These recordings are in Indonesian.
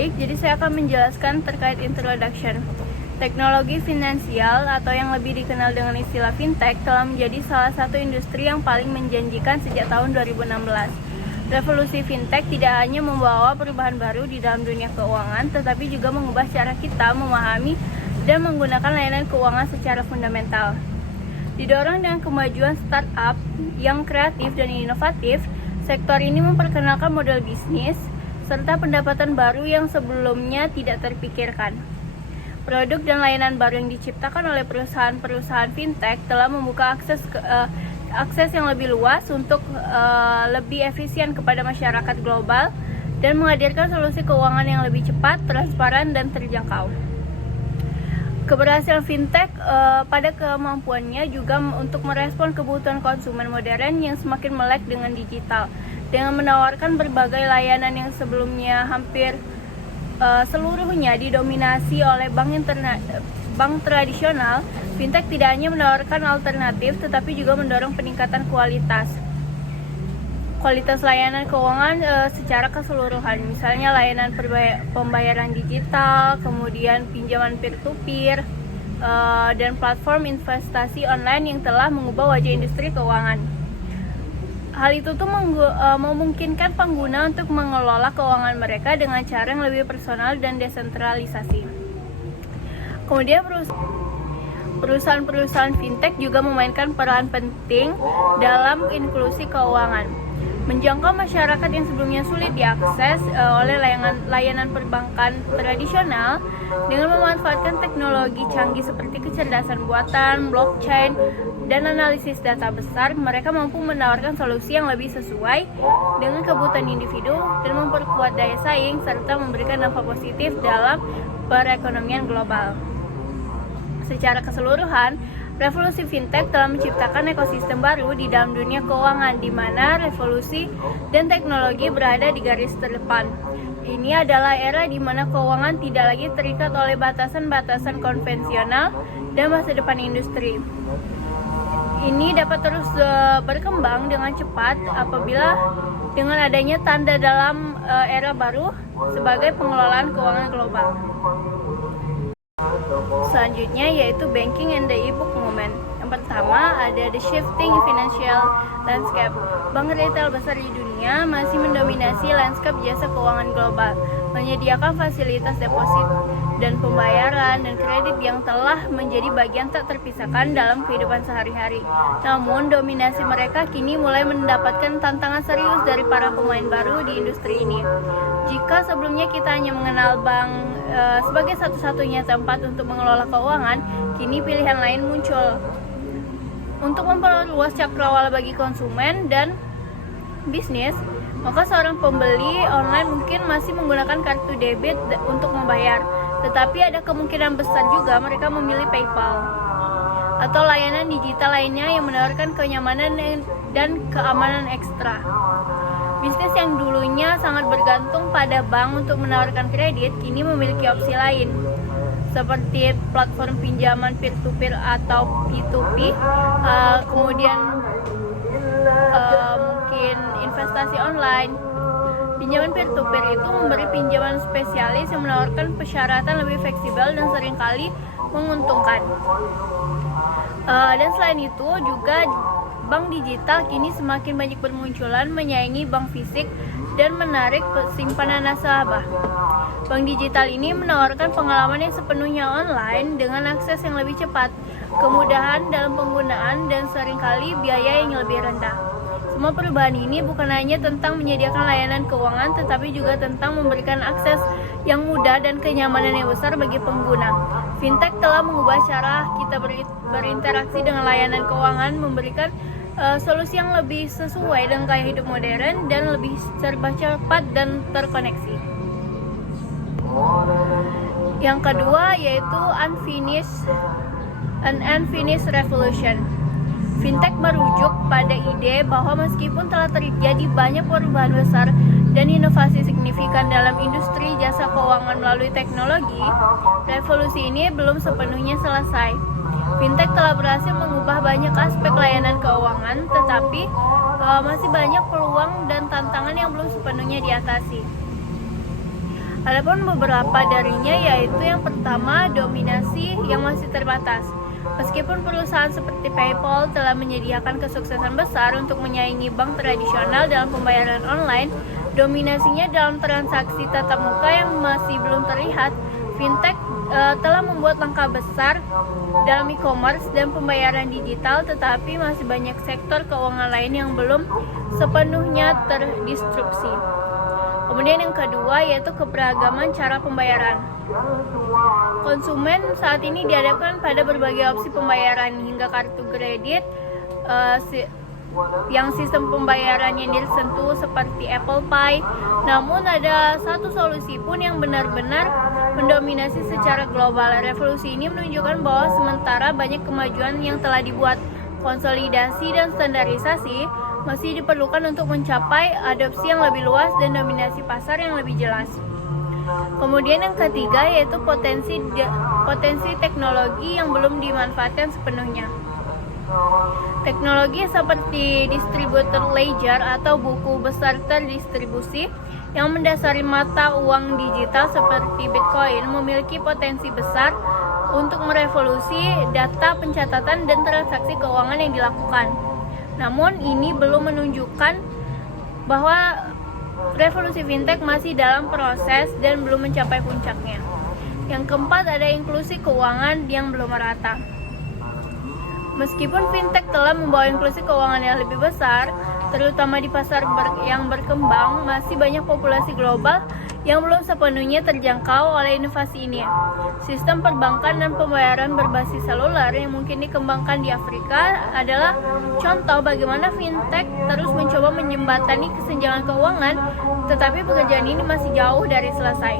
Baik, jadi saya akan menjelaskan terkait introduction. Teknologi finansial atau yang lebih dikenal dengan istilah fintech telah menjadi salah satu industri yang paling menjanjikan sejak tahun 2016. Revolusi fintech tidak hanya membawa perubahan baru di dalam dunia keuangan, tetapi juga mengubah cara kita memahami dan menggunakan layanan keuangan secara fundamental. Didorong dengan kemajuan startup yang kreatif dan inovatif, sektor ini memperkenalkan model bisnis serta pendapatan baru yang sebelumnya tidak terpikirkan. Produk dan layanan baru yang diciptakan oleh perusahaan-perusahaan fintech telah membuka akses yang lebih luas untuk lebih efisien kepada masyarakat global dan menghadirkan solusi keuangan yang lebih cepat, transparan, dan terjangkau. Keberhasilan fintech pada kemampuannya juga untuk merespon kebutuhan konsumen modern yang semakin melek dengan digital. Dengan menawarkan berbagai layanan yang sebelumnya hampir seluruhnya didominasi oleh bank tradisional, fintech tidak hanya menawarkan alternatif tetapi juga mendorong peningkatan kualitas layanan keuangan secara keseluruhan. Misalnya layanan pembayaran digital, kemudian pinjaman peer-to-peer, dan platform investasi online yang telah mengubah wajah industri keuangan. Hal itu tuh memungkinkan pengguna untuk mengelola keuangan mereka dengan cara yang lebih personal dan desentralisasi. Kemudian perusahaan-perusahaan fintech juga memainkan peran penting dalam inklusi keuangan, menjangkau masyarakat yang sebelumnya sulit diakses oleh layanan perbankan tradisional. Dengan memanfaatkan teknologi canggih seperti kecerdasan buatan, blockchain, dan analisis data besar, mereka mampu menawarkan solusi yang lebih sesuai dengan kebutuhan individu dan memperkuat daya saing serta memberikan dampak positif dalam perekonomian global. Secara keseluruhan, revolusi fintech telah menciptakan ekosistem baru di dalam dunia keuangan, di mana revolusi dan teknologi berada di garis terdepan. Ini adalah era di mana keuangan tidak lagi terikat oleh batasan-batasan konvensional dan masa depan industri. Ini dapat terus berkembang dengan cepat apabila dengan adanya tanda dalam era baru sebagai pengelolaan keuangan global. Selanjutnya yaitu banking and the e-book movement. Yang pertama ada the shifting financial landscape. Bank retail besar di dunia masih mendominasi lanskap jasa keuangan global, menyediakan fasilitas deposit dan pembayaran dan kredit yang telah menjadi bagian tak terpisahkan dalam kehidupan sehari-hari. Namun dominasi mereka kini mulai mendapatkan tantangan serius dari para pemain baru di industri ini. Jika sebelumnya kita hanya mengenal bank sebagai satu-satunya tempat untuk mengelola keuangan, kini pilihan lain muncul. Untuk memperluas cakrawala bagi konsumen dan bisnis, maka seorang pembeli online mungkin masih menggunakan kartu debit untuk membayar, tetapi ada kemungkinan besar juga mereka memilih PayPal atau layanan digital lainnya yang menawarkan kenyamanan dan keamanan ekstra. Bisnis yang dulunya sangat bergantung pada bank untuk menawarkan kredit, kini memiliki opsi lain, seperti platform pinjaman peer-to-peer atau P2P, kemudian mungkin investasi online. Pinjaman peer-to-peer itu memberi pinjaman spesialis yang menawarkan persyaratan lebih fleksibel dan seringkali menguntungkan. Dan selain itu juga bank digital kini semakin banyak bermunculan menyaingi bank fisik dan menarik simpanan nasabah. Bank digital ini menawarkan pengalaman yang sepenuhnya online dengan akses yang lebih cepat, kemudahan dalam penggunaan, dan seringkali biaya yang lebih rendah. Semua perubahan ini bukan hanya tentang menyediakan layanan keuangan, tetapi juga tentang memberikan akses yang mudah dan kenyamanan yang besar bagi pengguna. Fintech telah mengubah cara kita berinteraksi dengan layanan keuangan, memberikan solusi yang lebih sesuai dengan gaya hidup modern dan lebih serba cepat dan terkoneksi. Yang kedua yaitu unfinished revolution. Fintech merujuk pada ide bahwa meskipun telah terjadi banyak perubahan besar dan inovasi signifikan dalam industri jasa keuangan melalui teknologi, revolusi ini belum sepenuhnya selesai. Fintech telah berhasil mengubah banyak aspek layanan keuangan, tetapi masih banyak peluang dan tantangan yang belum sepenuhnya diatasi. Adapun beberapa darinya yaitu yang pertama, dominasi yang masih terbatas. Meskipun perusahaan seperti PayPal telah menyediakan kesuksesan besar untuk menyaingi bank tradisional dalam pembayaran online, dominasinya dalam transaksi tatap muka yang masih belum terlihat. Fintech telah membuat langkah besar dalam e-commerce dan pembayaran digital, tetapi masih banyak sektor keuangan lain yang belum sepenuhnya terdisrupsi. Kemudian yang kedua yaitu keberagaman cara pembayaran. Konsumen saat ini dihadapkan pada berbagai opsi pembayaran hingga kartu kredit yang sistem pembayarannya disentuh seperti Apple Pay. Namun ada satu solusi pun yang benar-benar mendominasi secara global. Revolusi ini menunjukkan bahwa sementara banyak kemajuan yang telah dibuat, konsolidasi dan standarisasi masih diperlukan untuk mencapai adopsi yang lebih luas dan dominasi pasar yang lebih jelas. Kemudian yang ketiga yaitu potensi teknologi yang belum dimanfaatkan sepenuhnya. Teknologi seperti distributed ledger atau buku besar terdistribusi yang mendasari mata uang digital seperti Bitcoin memiliki potensi besar untuk merevolusi data pencatatan dan transaksi keuangan yang dilakukan. Namun ini belum menunjukkan bahwa revolusi fintech masih dalam proses dan belum mencapai puncaknya. Yang keempat ada inklusi keuangan yang belum merata. Meskipun fintech telah membawa inklusi keuangan yang lebih besar, terutama di pasar yang berkembang, masih banyak populasi global yang belum sepenuhnya terjangkau oleh inovasi ini. Sistem perbankan dan pembayaran berbasis seluler yang mungkin dikembangkan di Afrika adalah contoh bagaimana fintech terus mencoba menjembatani kesenjangan keuangan, tetapi pekerjaan ini masih jauh dari selesai.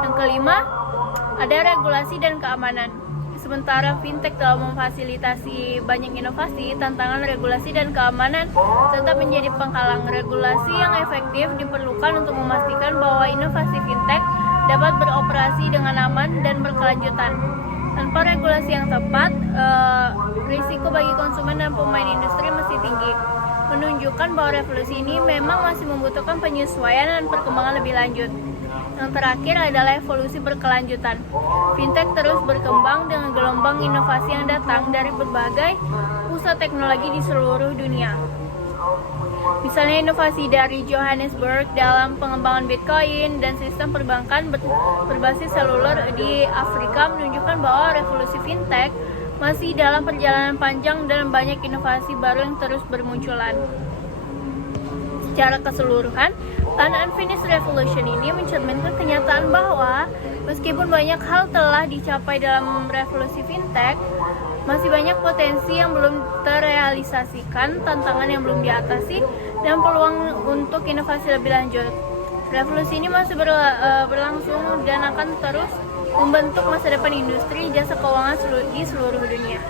Yang kelima, ada regulasi dan keamanan. Sementara fintech telah memfasilitasi banyak inovasi, tantangan regulasi dan keamanan tetap menjadi penghalang. Regulasi yang efektif diperlukan untuk memastikan bahwa inovasi fintech dapat beroperasi dengan aman dan berkelanjutan. Tanpa regulasi yang tepat, risiko bagi konsumen dan pemain industri masih tinggi, menunjukkan bahwa revolusi ini memang masih membutuhkan penyesuaian dan perkembangan lebih lanjut. Yang terakhir adalah evolusi berkelanjutan. Fintech terus berkembang dengan gelombang inovasi yang datang dari berbagai pusat teknologi di seluruh dunia. Misalnya inovasi dari Johannesburg dalam pengembangan Bitcoin dan sistem perbankan berbasis seluler di Afrika menunjukkan bahwa revolusi fintech masih dalam perjalanan panjang dan banyak inovasi baru yang terus bermunculan. Secara keseluruhan, Unfinished Revolution ini mencerminkan kenyataan bahwa meskipun banyak hal telah dicapai dalam revolusi fintech, masih banyak potensi yang belum terrealisasikan, tantangan yang belum diatasi, dan peluang untuk inovasi lebih lanjut. Revolusi ini masih berlangsung dan akan terus membentuk masa depan industri jasa keuangan di seluruh dunia.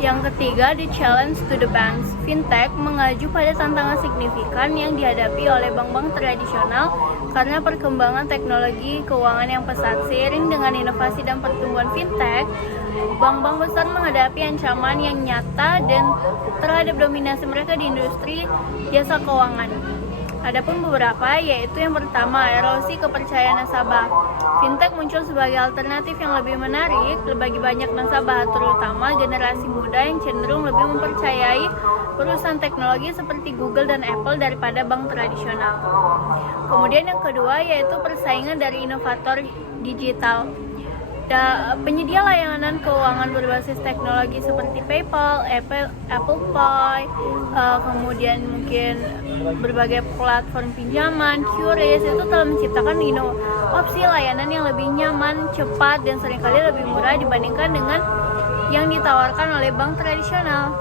Yang ketiga, the challenge to the banks. Fintech mengacu pada tantangan signifikan yang dihadapi oleh bank-bank tradisional karena perkembangan teknologi keuangan yang pesat. Seiring dengan inovasi dan pertumbuhan fintech, bank-bank besar menghadapi ancaman yang nyata dan terhadap dominasi mereka di industri jasa keuangan. Adapun beberapa, yaitu yang pertama, erosi kepercayaan nasabah. Fintech muncul sebagai alternatif yang lebih menarik bagi banyak nasabah, terutama generasi muda yang cenderung lebih mempercayai perusahaan teknologi seperti Google dan Apple daripada bank tradisional. Kemudian yang kedua, yaitu persaingan dari inovator digital. Penyedia layanan keuangan berbasis teknologi seperti PayPal, Apple Pay, kemudian mungkin berbagai platform pinjaman, QRIS itu telah menciptakan opsi layanan yang lebih nyaman, cepat, dan seringkali lebih murah dibandingkan dengan yang ditawarkan oleh bank tradisional.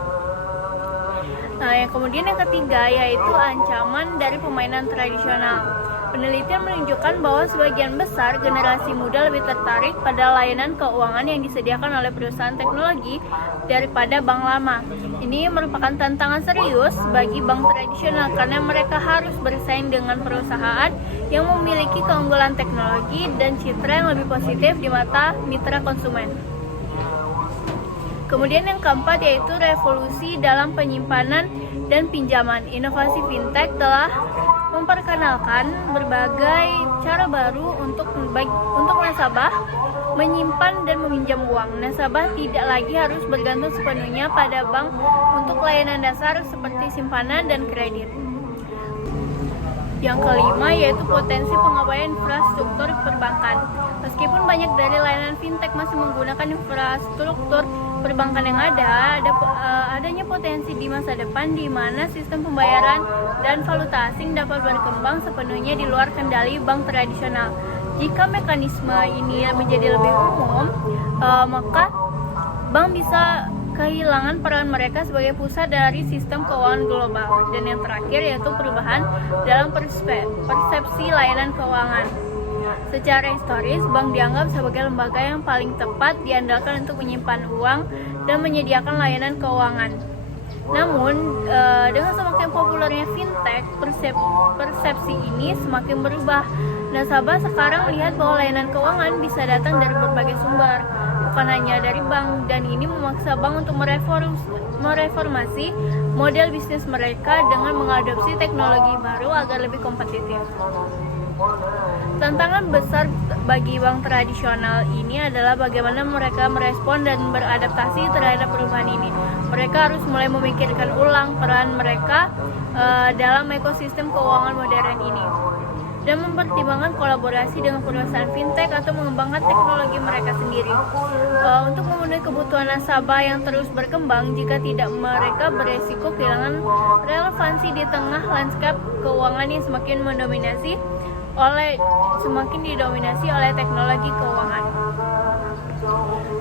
Kemudian yang ketiga yaitu ancaman dari permainan tradisional. Penelitian menunjukkan bahwa sebagian besar generasi muda lebih tertarik pada layanan keuangan yang disediakan oleh perusahaan teknologi daripada bank lama. Ini merupakan tantangan serius bagi bank tradisional karena mereka harus bersaing dengan perusahaan yang memiliki keunggulan teknologi dan citra yang lebih positif di mata mitra konsumen. Kemudian yang keempat yaitu revolusi dalam penyimpanan dan pinjaman. Inovasi fintech telah memperkenalkan berbagai cara baru untuk nasabah menyimpan dan meminjam uang. Nasabah tidak lagi harus bergantung sepenuhnya pada bank untuk layanan dasar seperti simpanan dan kredit. Yang kelima yaitu potensi pengapaian infrastruktur perbankan. Meskipun banyak dari layanan fintech masih menggunakan infrastruktur perbankan yang adanya potensi di masa depan di mana sistem pembayaran dan valuta asing dapat berkembang sepenuhnya di luar kendali bank tradisional. Jika mekanisme ini menjadi lebih umum, maka bank bisa kehilangan peran mereka sebagai pusat dari sistem keuangan global. Dan yang terakhir yaitu perubahan dalam persepsi layanan keuangan. Secara historis, bank dianggap sebagai lembaga yang paling tepat diandalkan untuk menyimpan uang dan menyediakan layanan keuangan. Namun, dengan semakin populernya fintech, persepsi ini semakin berubah. Nasabah sekarang melihat bahwa layanan keuangan bisa datang dari berbagai sumber, bukan hanya dari bank, dan ini memaksa bank untuk mereformasi model bisnis mereka dengan mengadopsi teknologi baru agar lebih kompetitif. Tantangan besar bagi bank tradisional ini adalah bagaimana mereka merespon dan beradaptasi terhadap perubahan ini. Mereka harus mulai memikirkan ulang peran mereka dalam ekosistem keuangan modern ini dan mempertimbangkan kolaborasi dengan perusahaan fintech atau mengembangkan teknologi mereka sendiri untuk memenuhi kebutuhan nasabah yang terus berkembang. Jika tidak, mereka beresiko kehilangan relevansi di tengah lanskap keuangan yang semakin didominasi oleh teknologi keuangan.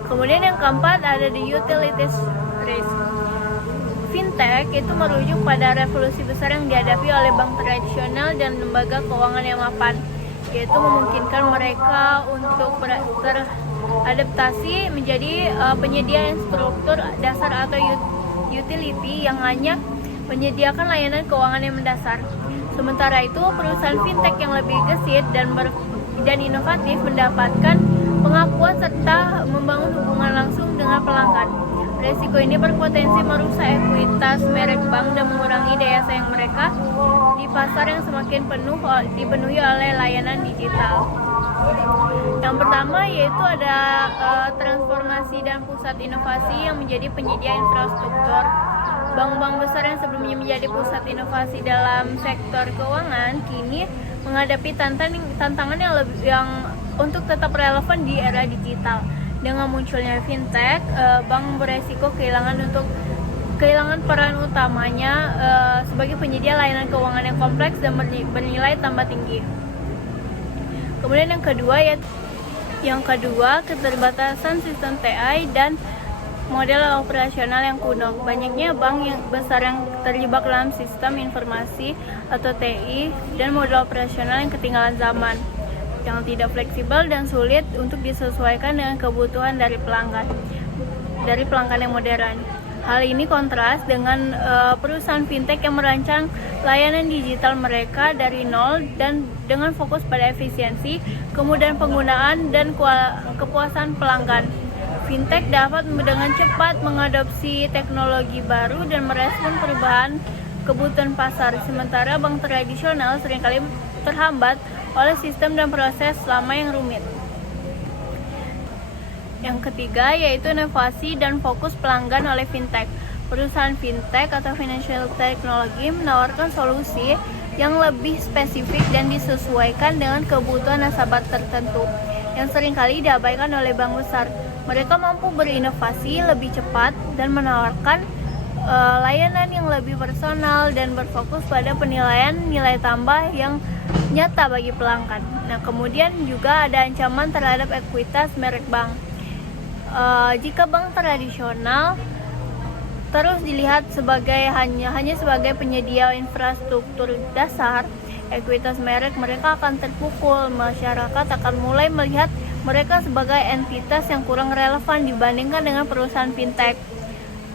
Kemudian yang keempat ada the utilities risk. Fintech itu merujuk pada revolusi besar yang dihadapi oleh bank tradisional dan lembaga keuangan yang mapan, yaitu memungkinkan mereka untuk beradaptasi menjadi penyedia infrastruktur dasar atau utility yang hanya menyediakan layanan keuangan yang mendasar. Sementara itu, perusahaan fintech yang lebih gesit dan inovatif mendapatkan pengakuan serta membangun hubungan langsung dengan pelanggan. Resiko ini berpotensi merusak ekuitas merek bank dan mengurangi daya saing mereka di pasar yang semakin dipenuhi oleh layanan digital. Yang pertama yaitu ada transformasi dan pusat inovasi yang menjadi penyedia infrastruktur. Bank-bank besar yang sebelumnya menjadi pusat inovasi dalam sektor keuangan kini menghadapi tantangan yang untuk tetap relevan di era digital. Dengan munculnya fintech, bank beresiko kehilangan peran utamanya sebagai penyedia layanan keuangan yang kompleks dan bernilai tambah tinggi. Kemudian yang kedua keterbatasan sistem TI dan model operasional yang kuno. Banyaknya bank yang besar yang terjebak dalam sistem informasi atau TI dan model operasional yang ketinggalan zaman, yang tidak fleksibel dan sulit untuk disesuaikan dengan kebutuhan dari pelanggan yang modern. Hal ini kontras dengan perusahaan fintech yang merancang layanan digital mereka dari nol dan dengan fokus pada efisiensi, kemudahan penggunaan, dan kepuasan pelanggan. Fintech dapat dengan cepat mengadopsi teknologi baru dan merespon perubahan kebutuhan pasar, sementara bank tradisional seringkali terhambat oleh sistem dan proses lama yang rumit. Yang ketiga yaitu inovasi dan fokus pelanggan oleh fintech. Perusahaan fintech atau financial technology menawarkan solusi yang lebih spesifik dan disesuaikan dengan kebutuhan nasabah tertentu yang seringkali diabaikan oleh bank besar. Mereka mampu berinovasi lebih cepat dan menawarkan layanan yang lebih personal dan berfokus pada penilaian nilai tambah yang nyata bagi pelanggan. Nah, kemudian juga ada ancaman terhadap ekuitas merek bank. Jika bank tradisional terus dilihat hanya sebagai penyedia infrastruktur dasar, ekuitas mereka akan terpukul. Masyarakat akan mulai melihat mereka sebagai entitas yang kurang relevan dibandingkan dengan perusahaan fintech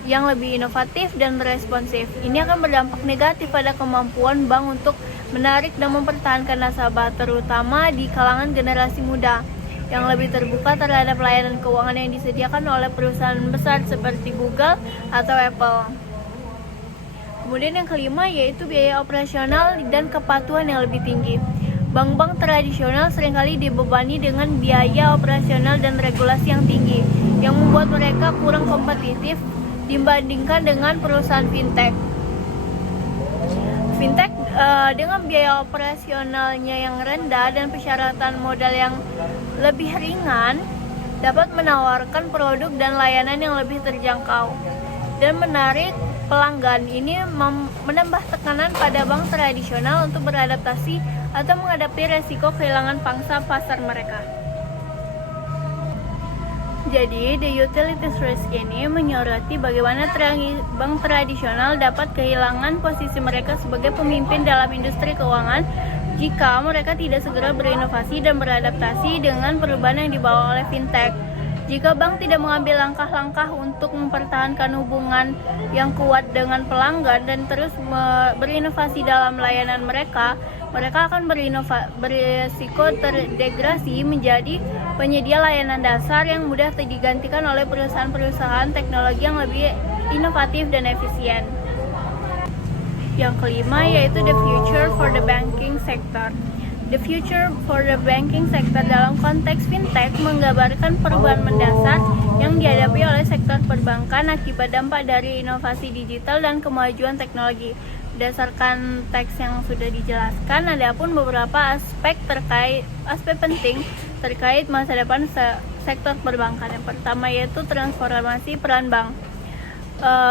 yang lebih inovatif dan responsif. Ini akan berdampak negatif pada kemampuan bank untuk menarik dan mempertahankan nasabah, terutama di kalangan generasi muda yang lebih terbuka terhadap layanan keuangan yang disediakan oleh perusahaan besar seperti Google atau Apple. Kemudian yang kelima yaitu biaya operasional dan kepatuhan yang lebih tinggi. Bank-bank tradisional seringkali dibebani dengan biaya operasional dan regulasi yang tinggi, yang membuat mereka kurang kompetitif dibandingkan dengan perusahaan fintech. Fintech dengan biaya operasionalnya yang rendah dan persyaratan modal yang lebih ringan dapat menawarkan produk dan layanan yang lebih terjangkau dan menarik pelanggan. Ini menambah tekanan pada bank tradisional untuk beradaptasi atau menghadapi resiko kehilangan pangsa pasar mereka. Jadi, the utilities risk ini menyoroti bagaimana bank tradisional dapat kehilangan posisi mereka sebagai pemimpin dalam industri keuangan jika mereka tidak segera berinovasi dan beradaptasi dengan perubahan yang dibawa oleh fintech. Jika bank tidak mengambil langkah-langkah untuk mempertahankan hubungan yang kuat dengan pelanggan dan terus berinovasi dalam layanan mereka akan berisiko terdegrasi menjadi penyedia layanan dasar yang mudah digantikan oleh perusahaan-perusahaan teknologi yang lebih inovatif dan efisien. Yang kelima yaitu the future for the banking sector. The future for the banking sector dalam konteks fintech menggambarkan perubahan mendasar yang dihadapi oleh sektor perbankan akibat dampak dari inovasi digital dan kemajuan teknologi. Berdasarkan teks yang sudah dijelaskan, ada pun beberapa aspek penting terkait masa depan sektor perbankan. Yang pertama yaitu transformasi peran bank.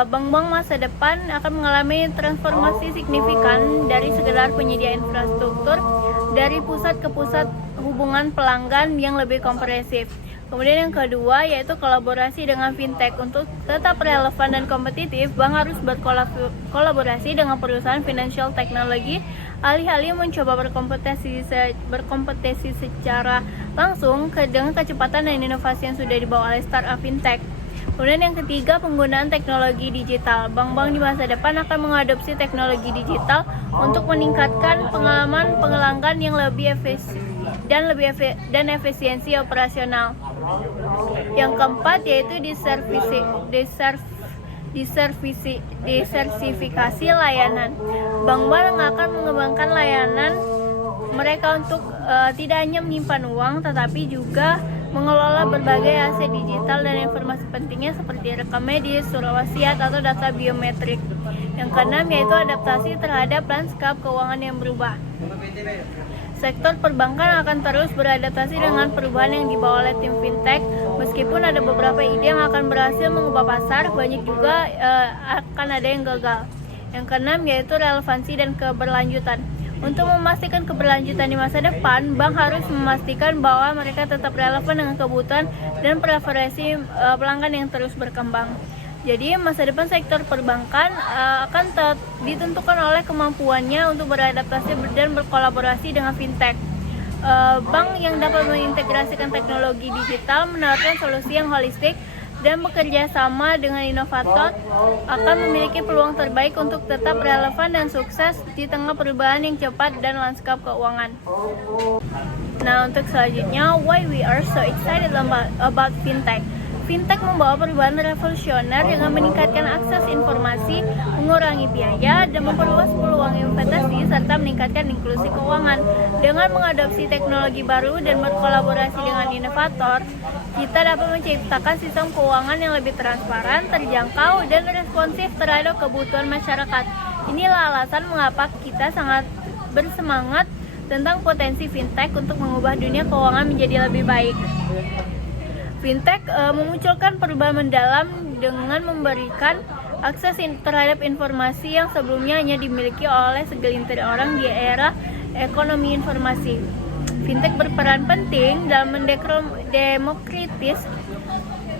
Bank-bank masa depan akan mengalami transformasi signifikan dari sekedar penyedia infrastruktur dari pusat ke pusat hubungan pelanggan yang lebih komprehensif. Kemudian yang kedua yaitu kolaborasi dengan fintech. Untuk tetap relevan dan kompetitif, bank harus berkolaborasi dengan perusahaan financial technology, alih-alih mencoba berkompetisi secara langsung dengan kecepatan dan inovasi yang sudah dibawa oleh startup fintech. Kemudian yang ketiga, penggunaan teknologi digital. Bank-bank di masa depan akan mengadopsi teknologi digital untuk meningkatkan pengalaman pelanggan yang lebih efisiensi operasional. Yang keempat yaitu diversifikasi layanan. Bank-bank akan mengembangkan layanan mereka untuk tidak hanya menyimpan uang tetapi juga mengelola berbagai aset digital dan informasi pentingnya seperti rekam medis, surat wasiat, atau data biometrik. Yang keenam yaitu adaptasi terhadap lanskap keuangan yang berubah. Sektor perbankan akan terus beradaptasi dengan perubahan yang dibawa oleh tim fintech. Meskipun ada beberapa ide yang akan berhasil mengubah pasar, banyak juga akan ada yang gagal. Yang keenam yaitu relevansi dan keberlanjutan. Untuk memastikan keberlanjutan di masa depan, bank harus memastikan bahwa mereka tetap relevan dengan kebutuhan dan preferensi pelanggan yang terus berkembang. Jadi masa depan sektor perbankan akan ditentukan oleh kemampuannya untuk beradaptasi dan berkolaborasi dengan fintech. Bank yang dapat mengintegrasikan teknologi digital, menawarkan solusi yang holistik, dan bekerja sama dengan inovator akan memiliki peluang terbaik untuk tetap relevan dan sukses di tengah perubahan yang cepat dan lanskap keuangan. Nah, untuk selanjutnya, why we are so excited about fintech. Fintech membawa perubahan revolusioner dengan meningkatkan akses informasi, mengurangi biaya, dan memperluas peluang investasi serta meningkatkan inklusi keuangan. Dengan mengadopsi teknologi baru dan berkolaborasi dengan inovator, kita dapat menciptakan sistem keuangan yang lebih transparan, terjangkau, dan responsif terhadap kebutuhan masyarakat. Inilah alasan mengapa kita sangat bersemangat tentang potensi fintech untuk mengubah dunia keuangan menjadi lebih baik. Fintech memunculkan perubahan mendalam dengan memberikan akses terhadap informasi yang sebelumnya hanya dimiliki oleh segelintir orang di era ekonomi informasi. Fintech berperan penting dalam mendemokratis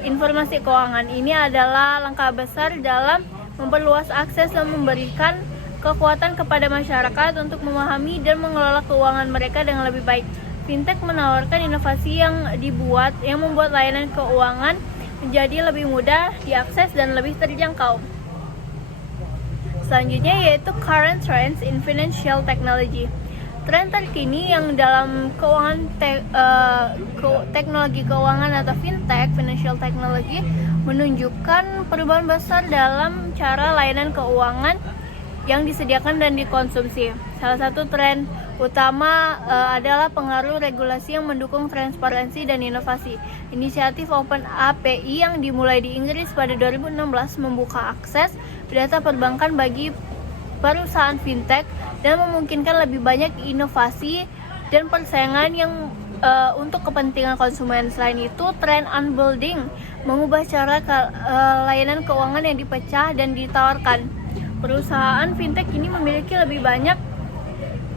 informasi keuangan. Ini adalah langkah besar dalam memperluas akses dan memberikan kekuatan kepada masyarakat untuk memahami dan mengelola keuangan mereka dengan lebih baik. Fintech menawarkan inovasi yang membuat layanan keuangan menjadi lebih mudah diakses dan lebih terjangkau. Selanjutnya yaitu current trends in financial technology. Tren terkini yang dalam teknologi keuangan atau fintech, financial technology, menunjukkan perubahan besar dalam cara layanan keuangan yang disediakan dan dikonsumsi. Salah satu tren utama adalah pengaruh regulasi yang mendukung transparansi dan inovasi. Inisiatif Open API yang dimulai di Inggris pada 2016 membuka akses data perbankan bagi perusahaan fintech dan memungkinkan lebih banyak inovasi dan persaingan yang untuk kepentingan konsumen. Selain itu, tren unbundling mengubah cara layanan keuangan yang dipecah dan ditawarkan. Perusahaan fintech ini memiliki lebih banyak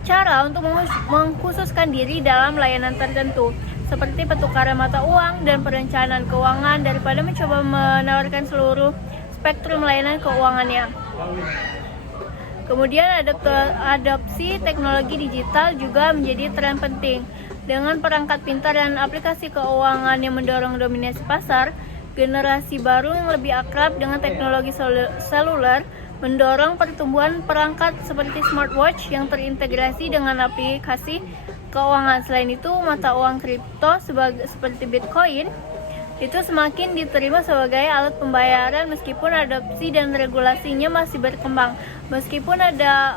cara untuk mengkhususkan diri dalam layanan tertentu, seperti pertukaran mata uang dan perencanaan keuangan, daripada mencoba menawarkan seluruh spektrum layanan keuangannya. Kemudian adopsi teknologi digital juga menjadi tren penting. Dengan perangkat pintar dan aplikasi keuangan yang mendorong dominasi pasar, generasi baru yang lebih akrab dengan teknologi seluler mendorong pertumbuhan perangkat seperti smartwatch yang terintegrasi dengan aplikasi keuangan. Selain itu, mata uang kripto seperti Bitcoin itu semakin diterima sebagai alat pembayaran meskipun adopsi dan regulasinya masih berkembang. Meskipun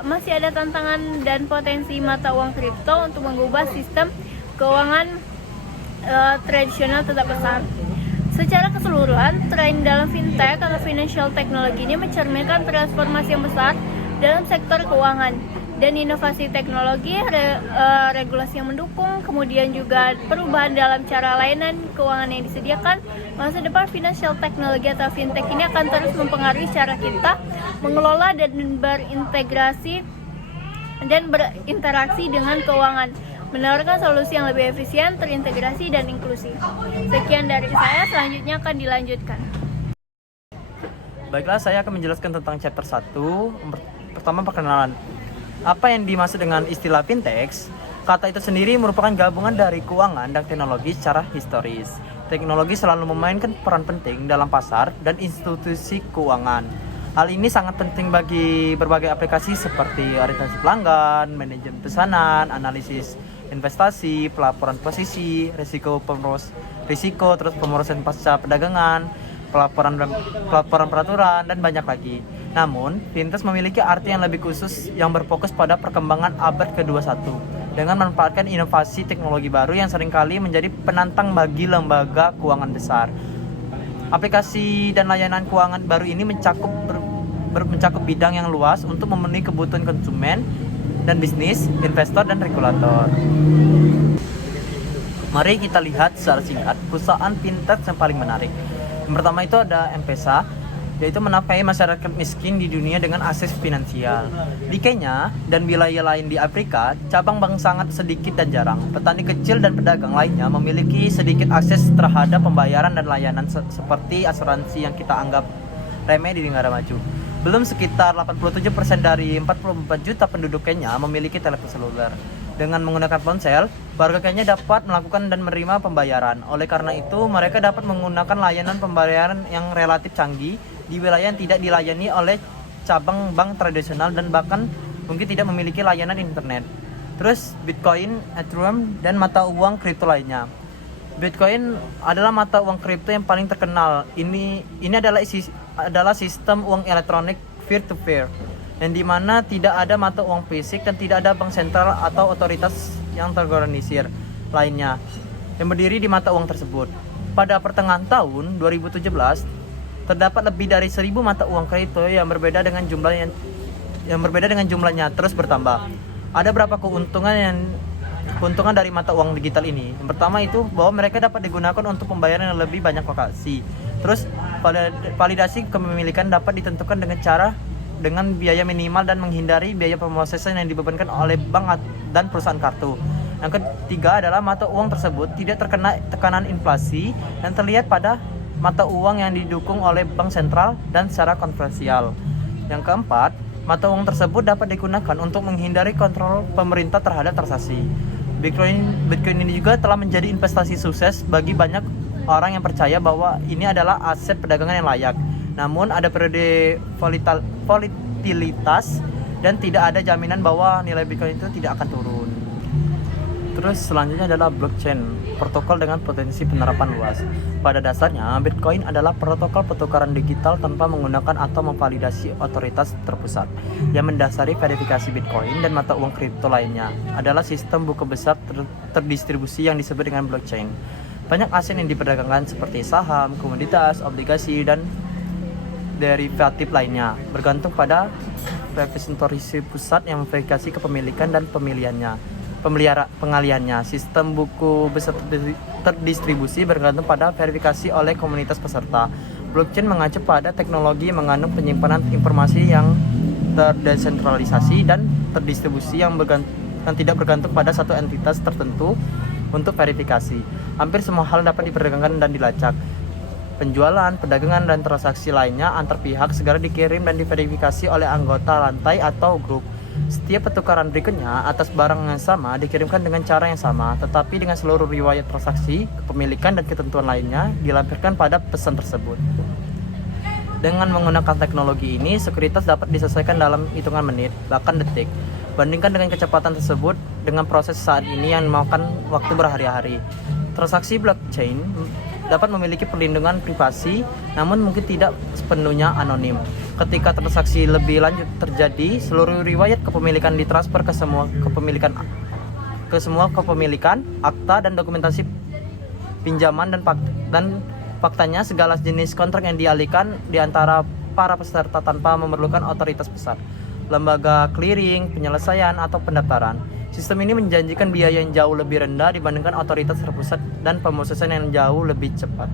masih ada tantangan dan potensi mata uang kripto untuk mengubah sistem keuangan tradisional tetap besar. Secara keseluruhan, tren dalam fintech atau financial technology ini mencerminkan transformasi yang besar dalam sektor keuangan dan inovasi teknologi, regulasi yang mendukung, kemudian juga perubahan dalam cara layanan keuangan yang disediakan. Masa depan financial technology atau fintech ini akan terus mempengaruhi cara kita mengelola dan berinteraksi dengan keuangan, menawarkan solusi yang lebih efisien, terintegrasi, dan inklusif. Sekian dari saya, selanjutnya akan dilanjutkan. Baiklah, saya akan menjelaskan tentang chapter 1. Pertama, perkenalan. Apa yang dimaksud dengan istilah fintech? Kata itu sendiri merupakan gabungan dari keuangan dan teknologi secara historis. Teknologi selalu memainkan peran penting dalam pasar dan institusi keuangan. Hal ini sangat penting bagi berbagai aplikasi seperti orientasi pelanggan, manajemen pesanan, analisis investasi, pelaporan posisi, risiko, terus pemrosesan pasca perdagangan, pelaporan peraturan, dan banyak lagi. Namun, fintech memiliki arti yang lebih khusus yang berfokus pada perkembangan abad ke-21 dengan memanfaatkan inovasi teknologi baru yang seringkali menjadi penantang bagi lembaga keuangan besar. Aplikasi dan layanan keuangan baru ini mencakup bidang yang luas untuk memenuhi kebutuhan konsumen dan bisnis, investor, dan regulator. Mari kita lihat secara singkat perusahaan fintech yang paling menarik. Yang pertama itu ada M-Pesa, yaitu menafkahi masyarakat miskin di dunia dengan akses finansial. Di Kenya dan wilayah lain di Afrika, cabang bank sangat sedikit dan jarang. Petani kecil dan pedagang lainnya memiliki sedikit akses terhadap pembayaran dan layanan seperti asuransi yang kita anggap remeh di negara maju. Belum sekitar 87% dari 44 juta penduduk Kenya memiliki telepon seluler. Dengan menggunakan ponsel, warga Kenya dapat melakukan dan menerima pembayaran. Oleh karena itu, mereka dapat menggunakan layanan pembayaran yang relatif canggih di wilayah yang tidak dilayani oleh cabang bank tradisional dan bahkan mungkin tidak memiliki layanan internet. Terus Bitcoin, Ethereum, dan mata uang kripto lainnya. Bitcoin adalah mata uang kripto yang paling terkenal. Ini adalah sistem uang elektronik peer-to-peer, yang dimana tidak ada mata uang fisik dan tidak ada bank sentral atau otoritas yang terorganisir lainnya yang berdiri di mata uang tersebut. Pada pertengahan tahun 2017, terdapat lebih dari 1.000 mata uang kripto yang berbeda dengan jumlahnya terus bertambah. Ada beberapa keuntungan dari mata uang digital ini. Yang pertama itu bahwa mereka dapat digunakan untuk pembayaran yang lebih banyak lokasi. Terus validasi kepemilikan dapat ditentukan dengan biaya minimal dan menghindari biaya pemrosesan yang dibebankan oleh bank dan perusahaan kartu. Yang ketiga adalah mata uang tersebut tidak terkena tekanan inflasi dan terlihat pada mata uang yang didukung oleh bank sentral dan secara konvensional. Yang keempat, mata uang tersebut dapat digunakan untuk menghindari kontrol pemerintah terhadap transaksi. Bitcoin ini juga telah menjadi investasi sukses bagi banyak orang yang percaya bahwa ini adalah aset perdagangan yang layak. Namun ada periode volatilitas dan tidak ada jaminan bahwa nilai Bitcoin itu tidak akan turun. Terus selanjutnya adalah blockchain. protokol dengan potensi penerapan luas. Pada dasarnya, Bitcoin adalah protokol pertukaran digital tanpa menggunakan atau memvalidasi otoritas terpusat. Yang mendasari verifikasi Bitcoin dan mata uang kripto lainnya adalah sistem buku besar terdistribusi yang disebut dengan blockchain. Banyak aset yang diperdagangkan seperti saham, komoditas, obligasi, dan derivatif lainnya bergantung pada repositori pusat yang memverifikasi kepemilikan dan pengaliannya. Sistem buku besar terdistribusi bergantung pada verifikasi oleh komunitas peserta. Blockchain mengacu pada teknologi mengandung penyimpanan informasi yang terdesentralisasi dan terdistribusi yang tidak bergantung pada satu entitas tertentu untuk verifikasi. Hampir semua hal dapat diperdagangkan dan dilacak. Penjualan, perdagangan, dan transaksi lainnya antar pihak segera dikirim dan diverifikasi oleh anggota rantai atau grup. Setiap pertukaran berikutnya atas barang yang sama dikirimkan dengan cara yang sama, tetapi dengan seluruh riwayat transaksi, kepemilikan, dan ketentuan lainnya dilampirkan pada pesan tersebut. Dengan menggunakan teknologi ini, sekuritas dapat diselesaikan dalam hitungan menit, bahkan detik. Bandingkan dengan kecepatan tersebut dengan proses saat ini yang memakan waktu berhari-hari. Transaksi blockchain dapat memiliki perlindungan privasi, namun mungkin tidak sepenuhnya anonim. Ketika transaksi lebih lanjut terjadi, seluruh riwayat kepemilikan ditransfer ke semua kepemilikan, akta dan dokumentasi pinjaman dan faktanya segala jenis kontrak yang dialihkan di antara para peserta tanpa memerlukan otoritas pusat, lembaga clearing, penyelesaian, atau pendaftaran. Sistem ini menjanjikan biaya yang jauh lebih rendah dibandingkan otoritas terpusat dan pemrosesan yang jauh lebih cepat.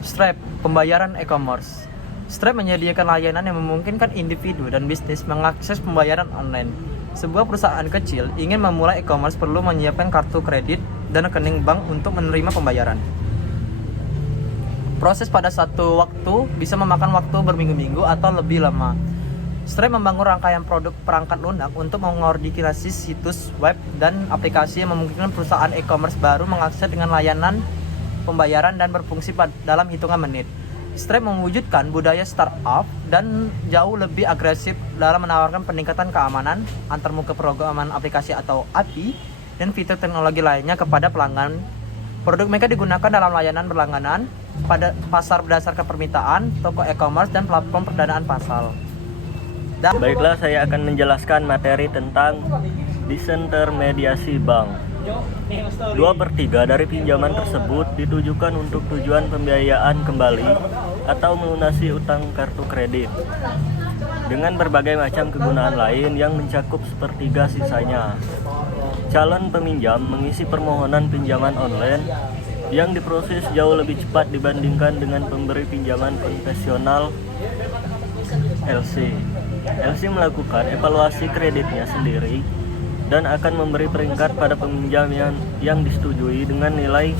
Stripe, pembayaran e-commerce. Stripe menyediakan layanan yang memungkinkan individu dan bisnis mengakses pembayaran online. Sebuah perusahaan kecil ingin memulai e-commerce perlu menyiapkan kartu kredit dan rekening bank untuk menerima pembayaran. Proses pada satu waktu bisa memakan waktu berminggu-minggu atau lebih lama. Stripe membangun rangkaian produk perangkat lunak untuk mengordinasi situs web dan aplikasi yang memungkinkan perusahaan e-commerce baru mengakses dengan layanan pembayaran dan berfungsi dalam hitungan menit. Stripe mewujudkan budaya startup dan jauh lebih agresif dalam menawarkan peningkatan keamanan, antarmuka programan aplikasi atau API, dan fitur teknologi lainnya kepada pelanggan. Produk mereka digunakan dalam layanan berlangganan pada pasar berdasarkan permintaan, toko e-commerce, dan platform perdanaan pasar. Baiklah, saya akan menjelaskan materi tentang disintermediasi bank. 2/3 dari pinjaman tersebut ditujukan untuk tujuan pembiayaan kembali atau melunasi utang kartu kredit, dengan berbagai macam kegunaan lain yang mencakup sepertiga sisanya. Calon peminjam mengisi permohonan pinjaman online yang diproses jauh lebih cepat dibandingkan dengan pemberi pinjaman konvensional LC. LC melakukan evaluasi kreditnya sendiri dan akan memberi peringkat pada peminjam yang disetujui dengan nilai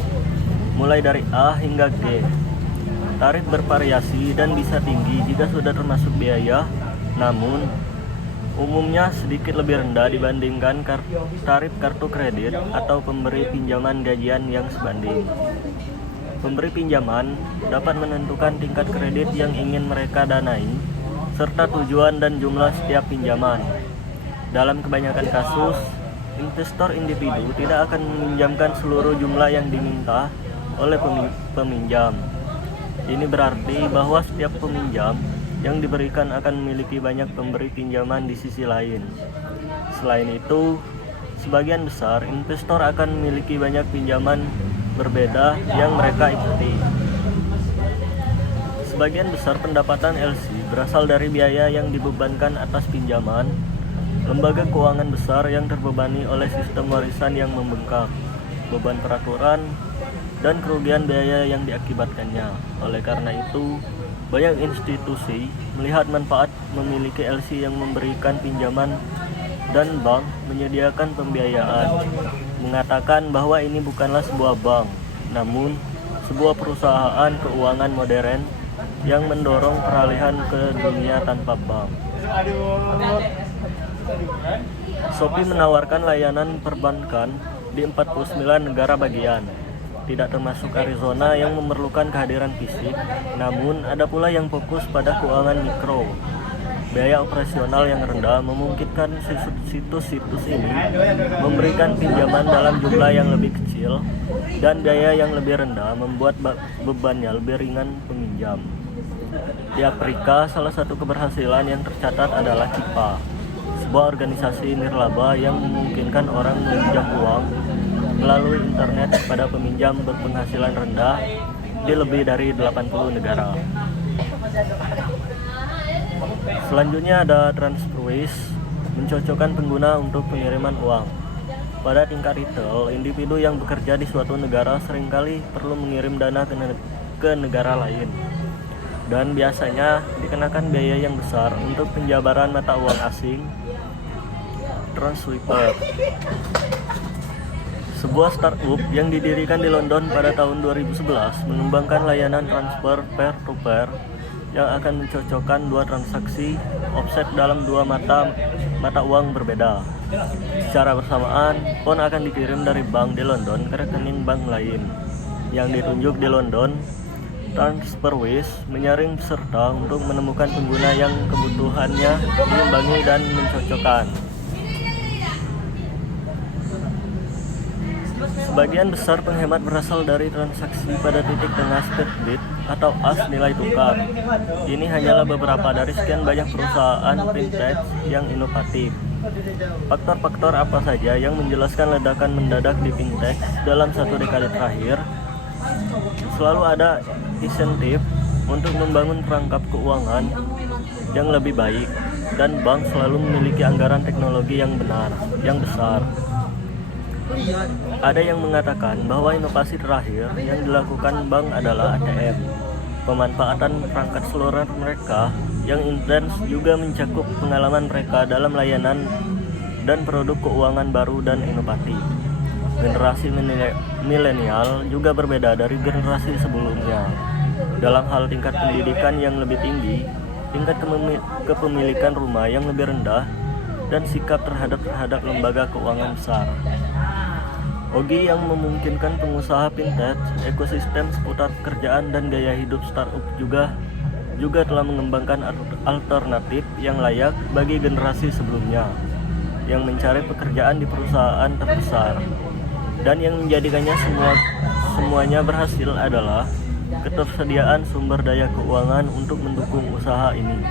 mulai dari A hingga G. Tarif bervariasi dan bisa tinggi jika sudah termasuk biaya, namun umumnya sedikit lebih rendah dibandingkan tarif kartu kredit atau pemberi pinjaman gajian yang sebanding. Pemberi pinjaman dapat menentukan tingkat kredit yang ingin mereka danai, serta tujuan dan jumlah setiap pinjaman. Dalam kebanyakan kasus, investor individu tidak akan meminjamkan seluruh jumlah yang diminta oleh peminjam. Ini berarti bahwa setiap peminjam yang diberikan akan memiliki banyak pemberi pinjaman di sisi lain. Selain itu, sebagian besar investor akan memiliki banyak pinjaman berbeda yang mereka ikuti. Sebagian besar pendapatan LC berasal dari biaya yang dibebankan atas pinjaman, lembaga keuangan besar yang terbebani oleh sistem warisan yang membengkak, beban peraturan, dan kerugian biaya yang diakibatkannya. Oleh karena itu, banyak institusi melihat manfaat memiliki LC yang memberikan pinjaman dan bank menyediakan pembiayaan, mengatakan bahwa ini bukanlah sebuah bank, namun sebuah perusahaan keuangan modern yang mendorong peralihan ke dunia tanpa bank. Shopee menawarkan layanan perbankan di 49 negara bagian, tidak termasuk Arizona yang memerlukan kehadiran fisik, namun ada pula yang fokus pada keuangan mikro. Biaya operasional yang rendah memungkinkan situs-situs ini memberikan pinjaman dalam jumlah yang lebih kecil, dan biaya yang lebih rendah membuat bebannya lebih ringan peminjam. Di Afrika, salah satu keberhasilan yang tercatat adalah KIPA, sebuah organisasi nirlaba yang memungkinkan orang meminjam uang melalui internet pada peminjam berpenghasilan rendah di lebih dari 80 negara. Selanjutnya ada TransferWise, mencocokkan pengguna untuk pengiriman uang. Pada tingkat retail, individu yang bekerja di suatu negara seringkali perlu mengirim dana ke negara lain, dan biasanya dikenakan biaya yang besar untuk penjabaran mata uang asing. Transwiper, sebuah startup yang didirikan di London pada tahun 2011, mengembangkan layanan transfer peer-to-peer yang akan mencocokkan dua transaksi offset dalam dua mata uang berbeda. Secara bersamaan, pound akan dikirim dari bank di London ke rekening bank lain yang ditunjuk di London. TransferWise menyaring peserta untuk menemukan pengguna yang kebutuhannya diimbangi dan mencocokkan. Sebagian besar penghemat berasal dari transaksi pada titik tengah spot bid atau as nilai tukar. Ini hanyalah beberapa dari sekian banyak perusahaan fintech yang inovatif. Faktor-faktor apa saja yang menjelaskan ledakan mendadak di fintech dalam satu dekade terakhir? Selalu ada insentif untuk membangun perangkap keuangan yang lebih baik, dan bank selalu memiliki anggaran teknologi yang besar. Ada yang mengatakan bahwa inovasi terakhir yang dilakukan bank adalah ATM. Pemanfaatan perangkat seluler mereka yang intens juga mencakup pengalaman mereka dalam layanan dan produk keuangan baru dan inovatif. Generasi milenial juga berbeda dari generasi sebelumnya. Dalam hal tingkat pendidikan yang lebih tinggi, tingkat kepemilikan rumah yang lebih rendah, dan sikap terhadap lembaga keuangan besar. Ogi yang memungkinkan pengusaha fintech, ekosistem seputar pekerjaan dan gaya hidup startup juga telah mengembangkan alternatif yang layak bagi generasi sebelumnya yang mencari pekerjaan di perusahaan terbesar, dan yang menjadikannya semuanya berhasil adalah ketersediaan sumber daya keuangan untuk mendukung usaha ini.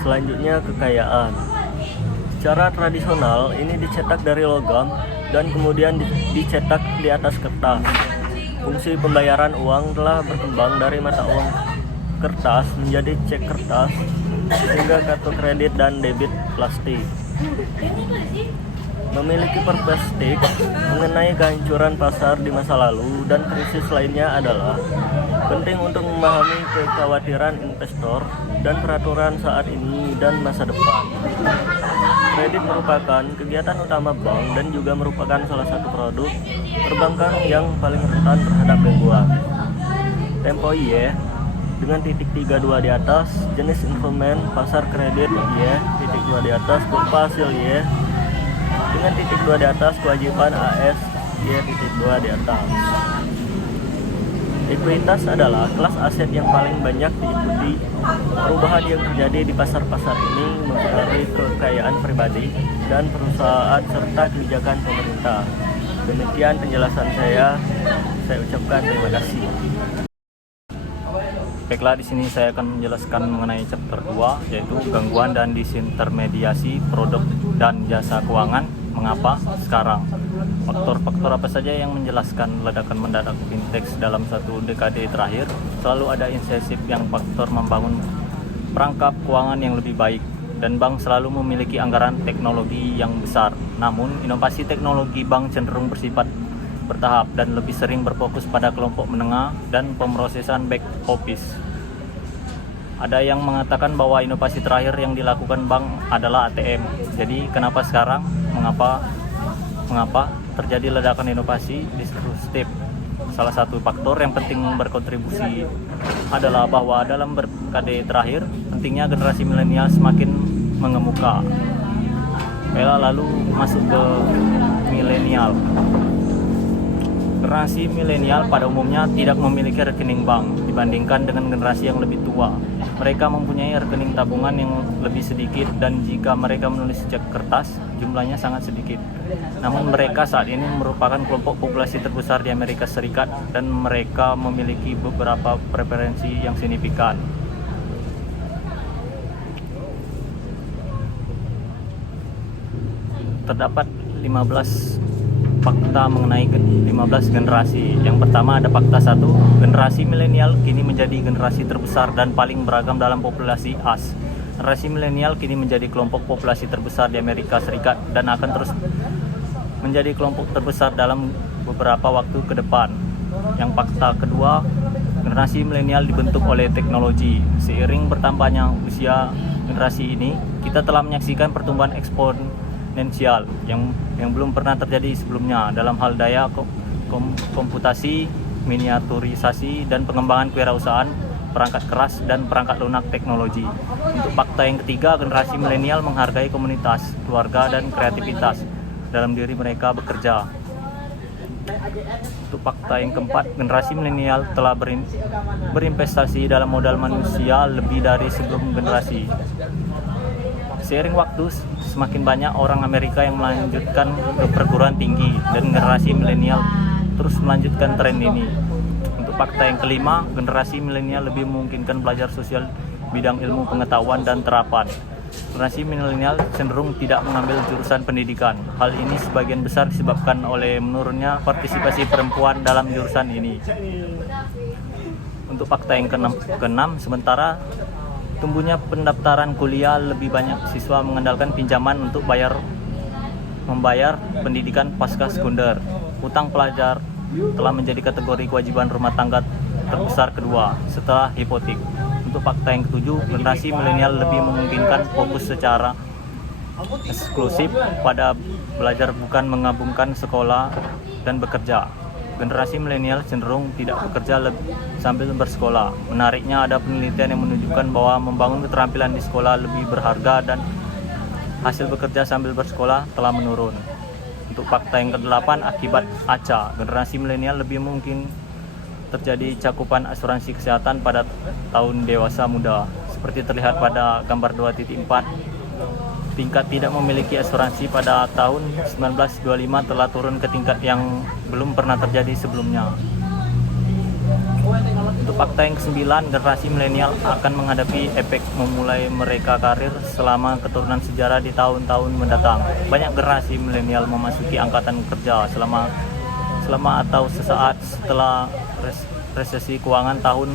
Selanjutnya, kekayaan. Secara tradisional, ini dicetak dari logam dan kemudian dicetak di atas kertas. Fungsi pembayaran uang telah berkembang dari mata uang kertas menjadi cek kertas, hingga kartu kredit dan debit plastik. Memiliki perspektif mengenai kehancuran pasar di masa lalu dan krisis lainnya adalah penting untuk memahami kekhawatiran investor dan peraturan saat ini dan masa depan. Kredit merupakan kegiatan utama bank dan juga merupakan salah satu produk perbankan yang paling rentan terhadap gangguan. Tempo Y dengan titik 32 di atas, jenis instrumen pasar kredit Y, titik 2 di atas, berupa hasil Y dengan titik 2 di atas, kewajiban AS Y, titik 2 di atas. Ekuitas adalah kelas aset yang paling banyak diikuti. Perubahan yang terjadi di pasar-pasar ini mempengaruhi kekayaan pribadi dan perusahaan serta kebijakan pemerintah. Demikian penjelasan saya ucapkan terima kasih. Baiklah, di sini saya akan menjelaskan mengenai chapter 2, yaitu gangguan dan disintermediasi produk dan jasa keuangan. Mengapa sekarang? Faktor-faktor apa saja yang menjelaskan ledakan mendadak fintech dalam satu dekade terakhir? Selalu ada insentif yang faktor membangun perangkap keuangan yang lebih baik, dan bank selalu memiliki anggaran teknologi yang besar. Namun, inovasi teknologi bank cenderung bersifat bertahap dan lebih sering berfokus pada kelompok menengah dan pemrosesan back office. Ada yang mengatakan bahwa inovasi terakhir yang dilakukan bank adalah ATM. Jadi, kenapa sekarang? Mengapa terjadi ledakan inovasi disruptif? Salah satu faktor yang penting berkontribusi adalah bahwa dalam dekade terakhir, pentingnya generasi milenial semakin mengemuka. Lalu masuk ke milenial. Generasi milenial pada umumnya tidak memiliki rekening bank dibandingkan dengan generasi yang lebih tua. Mereka mempunyai rekening tabungan yang lebih sedikit dan jika mereka menulis cek kertas, jumlahnya sangat sedikit. Namun mereka saat ini merupakan kelompok populasi terbesar di Amerika Serikat dan mereka memiliki beberapa preferensi yang signifikan. Terdapat 15 fakta mengenai 15 generasi. Yang pertama ada fakta 1, generasi milenial kini menjadi generasi terbesar dan paling beragam dalam populasi AS. Generasi milenial kini menjadi kelompok populasi terbesar di Amerika Serikat dan akan terus menjadi kelompok terbesar dalam beberapa waktu ke depan. Yang fakta kedua, generasi milenial dibentuk oleh teknologi. Seiring bertambahnya usia generasi ini, kita telah menyaksikan pertumbuhan eksponensial yang belum pernah terjadi sebelumnya dalam hal daya komputasi, miniaturisasi, dan pengembangan kewirausahaan, perangkat keras, dan perangkat lunak teknologi. Untuk fakta yang ketiga, generasi milenial menghargai komunitas, keluarga, dan kreativitas dalam diri mereka bekerja. Untuk fakta yang keempat, generasi milenial telah berinvestasi dalam modal manusia lebih dari sebelum generasi. Seiring waktu, semakin banyak orang Amerika yang melanjutkan ke perguruan tinggi dan generasi milenial terus melanjutkan tren ini. Untuk fakta yang kelima, generasi milenial lebih memungkinkan belajar sosial bidang ilmu pengetahuan dan terapan. Generasi milenial cenderung tidak mengambil jurusan pendidikan. Hal ini sebagian besar disebabkan oleh menurunnya partisipasi perempuan dalam jurusan ini. Untuk fakta yang keenam, sementara tumbuhnya pendaftaran kuliah, lebih banyak siswa mengandalkan pinjaman untuk membayar pendidikan pasca sekunder. Utang pelajar telah menjadi kategori kewajiban rumah tangga terbesar kedua setelah hipotek. Untuk fakta yang ketujuh, generasi milenial lebih memungkinkan fokus secara eksklusif pada belajar bukan menggabungkan sekolah dan bekerja. Generasi milenial cenderung tidak bekerja sambil bersekolah. Menariknya, ada penelitian yang menunjukkan bahwa membangun keterampilan di sekolah lebih berharga dan hasil bekerja sambil bersekolah telah menurun. Untuk fakta yang ke-8, akibat ACA, generasi milenial lebih mungkin terjadi cakupan asuransi kesehatan pada tahun dewasa muda. Seperti terlihat pada gambar 2.4, tingkat tidak memiliki asuransi pada tahun 1925 telah turun ke tingkat yang belum pernah terjadi sebelumnya. Untuk fakta yang ke-9, generasi milenial akan menghadapi efek memulai mereka karir selama keturunan sejarah di tahun-tahun mendatang. Banyak generasi milenial memasuki angkatan kerja selama atau sesaat setelah resesi keuangan tahun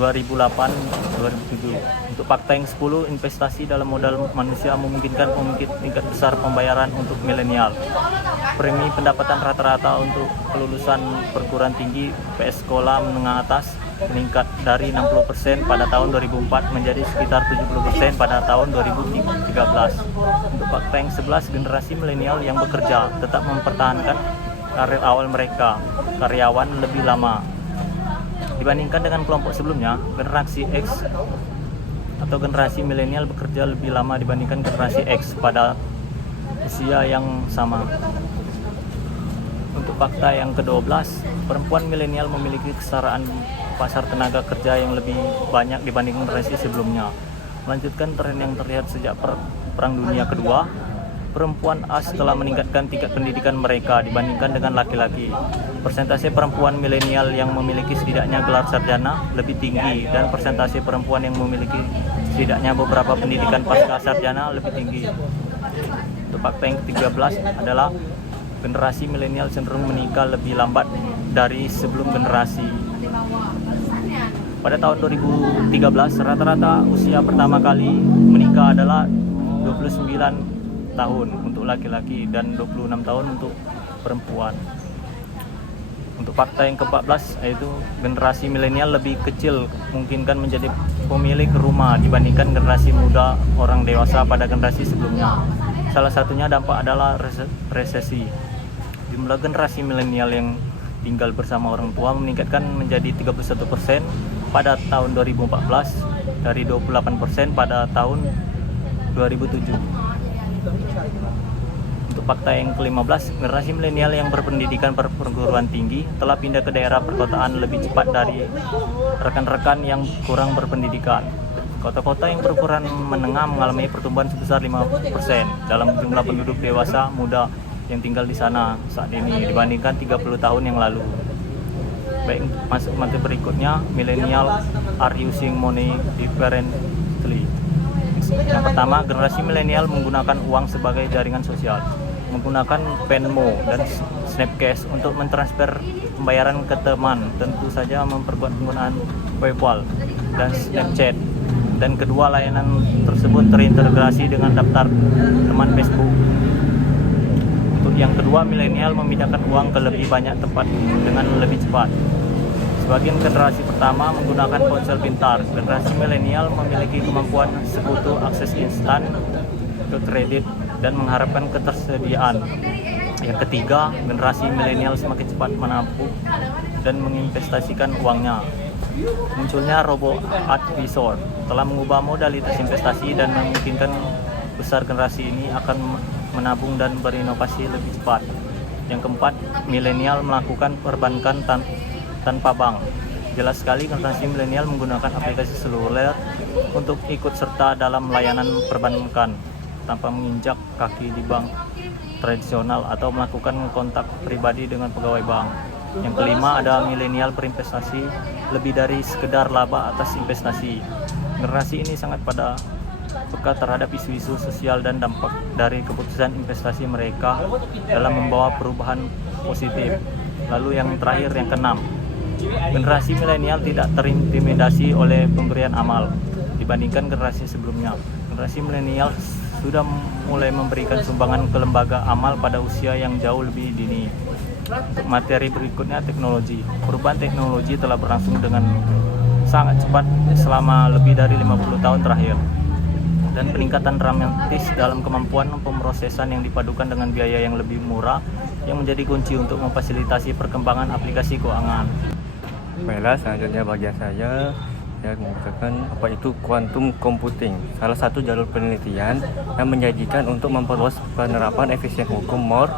2008-2007. Untuk fakta yang 10, investasi dalam modal manusia memungkinkan tingkat besar pembayaran untuk milenial. Premi pendapatan rata-rata untuk kelulusan perguruan tinggi PS sekolah menengah atas meningkat dari 60% pada tahun 2004 menjadi sekitar 70% pada tahun 2013. Untuk fakta yang 11, generasi milenial yang bekerja tetap mempertahankan karir awal mereka, karyawan lebih lama. Dibandingkan dengan kelompok sebelumnya, generasi X atau generasi milenial bekerja lebih lama dibandingkan generasi X pada usia yang sama. Untuk fakta yang ke-12, perempuan milenial memiliki kesetaraan pasar tenaga kerja yang lebih banyak dibanding generasi sebelumnya. Melanjutkan tren yang terlihat sejak Perang Dunia Kedua, perempuan AS telah meningkatkan tingkat pendidikan mereka dibandingkan dengan laki-laki. Persentase perempuan milenial yang memiliki setidaknya gelar sarjana lebih tinggi dan persentase perempuan yang memiliki setidaknya beberapa pendidikan pasca sarjana lebih tinggi. Untuk fakta yang ke-13 adalah generasi milenial cenderung menikah lebih lambat dari sebelum generasi. Pada tahun 2013, rata-rata usia pertama kali menikah adalah 29 tahun untuk laki-laki dan 26 tahun untuk perempuan. Untuk fakta yang ke-14, yaitu generasi milenial lebih kecil memungkinkan menjadi pemilik rumah dibandingkan generasi muda orang dewasa pada generasi sebelumnya. Salah satunya dampak adalah resesi. Jumlah generasi milenial yang tinggal bersama orang tua meningkatkan menjadi 31% pada tahun 2014 dari 28% pada tahun 2007. Untuk fakta yang ke-15, generasi milenial yang berpendidikan perguruan tinggi telah pindah ke daerah perkotaan lebih cepat dari rekan-rekan yang kurang berpendidikan. Kota-kota yang berukuran menengah mengalami pertumbuhan sebesar 5% dalam jumlah penduduk dewasa muda yang tinggal di sana saat ini dibandingkan 30 tahun yang lalu. Baik, masuk materi berikutnya, millennial are using money differently. Yang pertama, generasi milenial menggunakan uang sebagai jaringan sosial, menggunakan Venmo dan Snapcash untuk mentransfer pembayaran ke teman, tentu saja memperkuat penggunaan PayPal dan Snapchat. Dan kedua, layanan tersebut terintegrasi dengan daftar teman Facebook. Untuk yang kedua, milenial memindahkan uang ke lebih banyak tempat dengan lebih cepat. Sebagian generasi pertama menggunakan ponsel pintar. Generasi milenial memiliki kemampuan sekutu akses instan ke kredit dan mengharapkan ketersediaan. Yang ketiga, generasi milenial semakin cepat menabung dan menginvestasikan uangnya. Munculnya robo advisor telah mengubah modalitas investasi dan memungkinkan besar generasi ini akan menabung dan berinovasi lebih cepat. Yang keempat, milenial melakukan perbankan tanpa bank. Jelas sekali generasi milenial menggunakan aplikasi seluler untuk ikut serta dalam layanan perbankan tanpa menginjak kaki di bank tradisional atau melakukan kontak pribadi dengan pegawai bank. Yang kelima, ada milenial berinvestasi lebih dari sekedar laba atas investasi. Generasi ini sangat peka terhadap isu-isu sosial dan dampak dari keputusan investasi mereka dalam membawa perubahan positif. Lalu yang terakhir, yang keenam, generasi milenial tidak terintimidasi oleh pemberian amal dibandingkan generasi sebelumnya. Generasi milenial sudah mulai memberikan sumbangan ke lembaga amal pada usia yang jauh lebih dini. Untuk materi berikutnya, teknologi. Perubahan teknologi telah berlangsung dengan sangat cepat selama lebih dari 50 tahun terakhir. Dan peningkatan dramatis dalam kemampuan pemrosesan yang dipadukan dengan biaya yang lebih murah yang menjadi kunci untuk memfasilitasi perkembangan aplikasi keuangan. Baiklah, selanjutnya bagian saya mengatakan apa itu quantum computing, salah satu jalur penelitian yang menjanjikan untuk memperluas penerapan efisien hukum Moore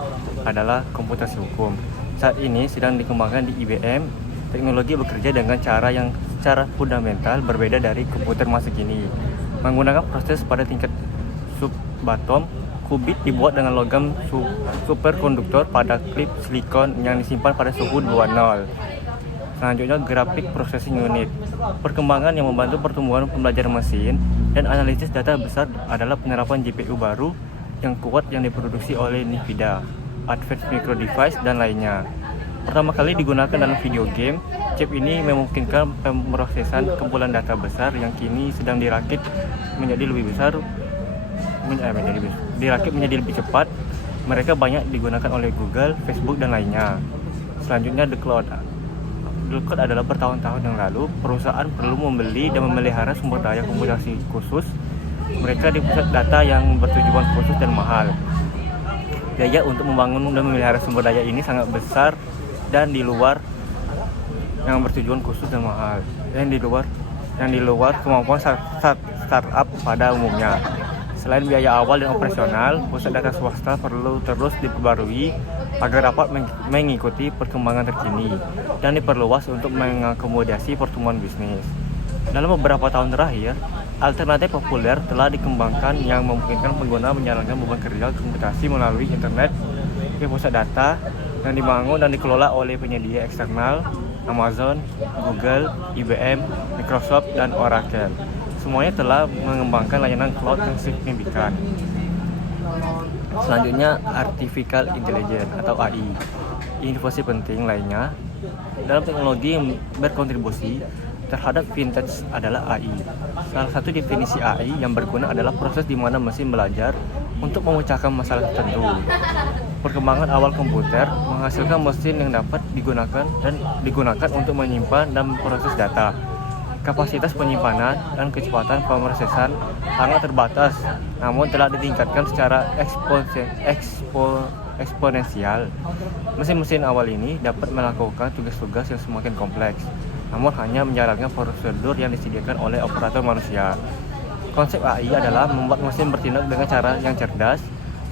adalah komputasi hukum. Saat ini sedang dikembangkan di IBM. Teknologi bekerja dengan cara yang secara fundamental berbeda dari komputer masa kini. Menggunakan proses pada tingkat subatom, qubit dibuat dengan logam superkonduktor pada klip silikon yang disimpan pada suhu 20. Selanjutnya, graphic processing unit. Perkembangan yang membantu pertumbuhan pembelajaran mesin dan analisis data besar adalah penerapan GPU baru yang kuat yang diproduksi oleh NVIDIA, Advanced Micro Device, dan lainnya. Pertama kali digunakan dalam video game, chip ini memungkinkan pemrosesan kumpulan data besar yang kini sedang dirakit menjadi lebih besar, dirakit menjadi lebih cepat. Mereka banyak digunakan oleh Google, Facebook, dan lainnya. Selanjutnya, The Cloud. The Cloud adalah bertahun-tahun yang lalu perusahaan perlu membeli dan memelihara sumber daya komputasi khusus. Mereka di pusat data yang bertujuan khusus dan mahal. Biaya untuk membangun dan memelihara sumber daya ini sangat besar dan di luar yang bertujuan khusus dan mahal. Yang di luar kemampuan startup pada umumnya. Selain biaya awal dan operasional, pusat data swasta perlu terus diperbarui agar dapat mengikuti perkembangan terkini dan diperluas untuk mengakomodasi pertumbuhan bisnis. Dalam beberapa tahun terakhir, alternatif populer telah dikembangkan yang memungkinkan pengguna menjalankan beban kerja komputasi melalui internet ke pusat data yang dibangun dan dikelola oleh penyedia eksternal Amazon, Google, IBM, Microsoft, dan Oracle. Semuanya telah mengembangkan layanan cloud yang signifikan. Selanjutnya, Artificial Intelligence atau AI. Inovasi penting lainnya dalam teknologi yang berkontribusi terhadap vintage adalah AI. Salah satu definisi AI yang berguna adalah proses di mana mesin belajar untuk memecahkan masalah tertentu. Perkembangan awal komputer menghasilkan mesin yang dapat digunakan untuk menyimpan dan memproses data. Kapasitas penyimpanan dan kecepatan pemrosesan sangat terbatas, namun telah ditingkatkan secara eksponensial. Mesin-mesin awal ini dapat melakukan tugas-tugas yang semakin kompleks, namun hanya menjalankan prosedur yang disediakan oleh operator manusia. Konsep AI adalah membuat mesin bertindak dengan cara yang cerdas